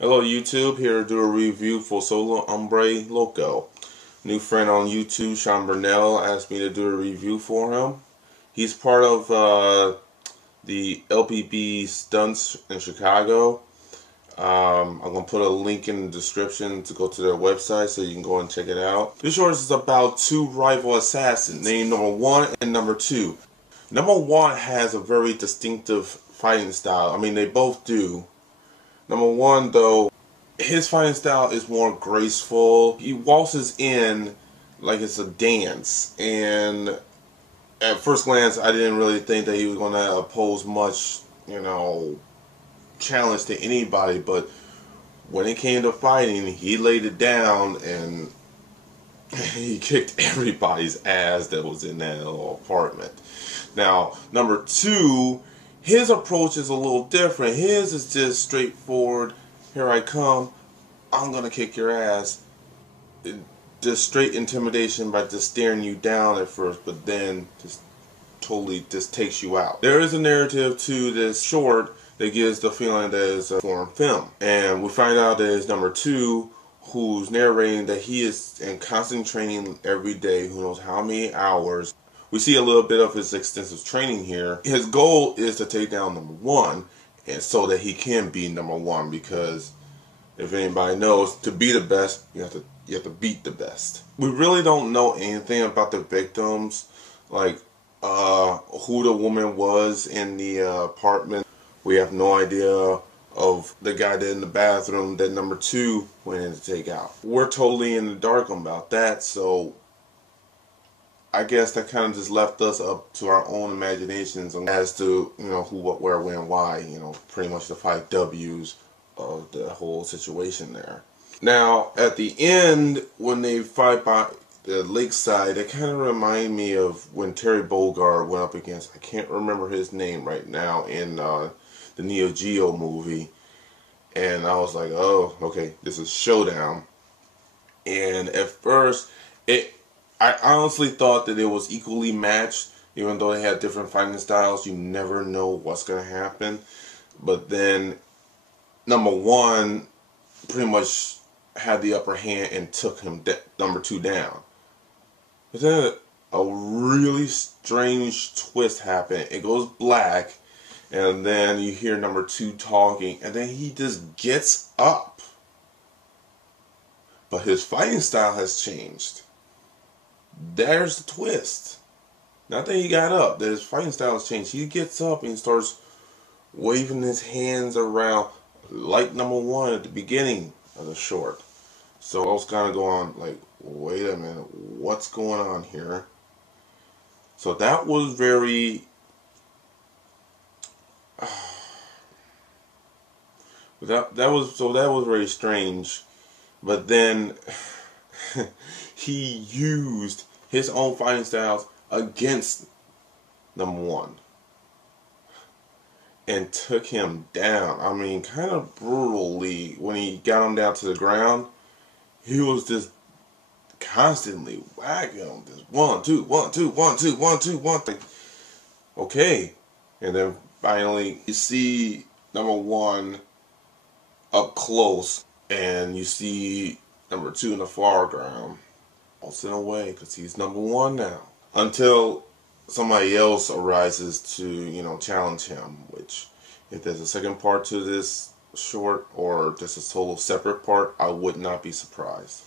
Hello YouTube, here to do a review for Solo Hombre Loco. New friend on YouTube, Sean Burnell, asked me to do a review for him. He's part of the LBP Stunts in Chicago. I'm going to put a link in the description to go to their website so you can go and check it out. This short is about two rival assassins named number 1 and number 2. Number 1 has a very distinctive fighting style. I mean, they both do. Number 1, though, his fighting style is more graceful. He waltzes in like it's a dance. And at first glance, I didn't really think that he was going to oppose much, challenge to anybody. But when it came to fighting, he laid it down and he kicked everybody's ass that was in that little apartment. Now, number 2, his approach is a little different. His is just straightforward. Here I come. I'm gonna kick your ass. Just straight intimidation by just staring you down at first, but then just totally just takes you out. There is a narrative to this short that gives the feeling that it's a foreign film, and we find out that it's number 2 who's narrating that he is in constant training every day. Who knows how many hours. We see a little bit of his extensive training here. His goal is to take down number 1, and so that he can be number 1. Because if anybody knows, to be the best, you have to beat the best. We really don't know anything about the victims, like who the woman was in the apartment. We have no idea of the guy that in the bathroom that number 2 went in to take out. We're totally in the dark about that, so I guess that kind of just left us up to our own imaginations as to, who, what, where, when, why, pretty much the 5 W's of the whole situation there. Now, at the end, when they fight by the lakeside, it kind of reminded me of when Terry Bogard went up against, I can't remember his name right now, in the Neo Geo movie. And I was like, oh, okay, this is Showdown. And at first, I honestly thought that it was equally matched, even though they had different fighting styles. You never know what's going to happen. But then, number 1 pretty much had the upper hand and took him number 2 down. But then a really strange twist happened. It goes black, and then you hear number 2 talking, and then he just gets up. But his fighting style has changed. There's the twist. Not that he got up, that his fighting style has changed. He gets up and he starts waving his hands around like number 1 at the beginning of the short. So I was kind of going like, wait a minute, what's going on here? So that was very that was very strange. But then he used his own fighting styles against number 1 and took him down. I mean, kind of brutally. When he got him down to the ground, he was just constantly whacking him. Just 1, 2, 1, 2, 1, 2, 1, 2, 1. Okay. And then finally you see number 1 up close, and you see number 2 in the foreground, waltzing away because he's number 1 now. Until somebody else arises to, challenge him. Which, if there's a second part to this short, or just a total separate part, I would not be surprised.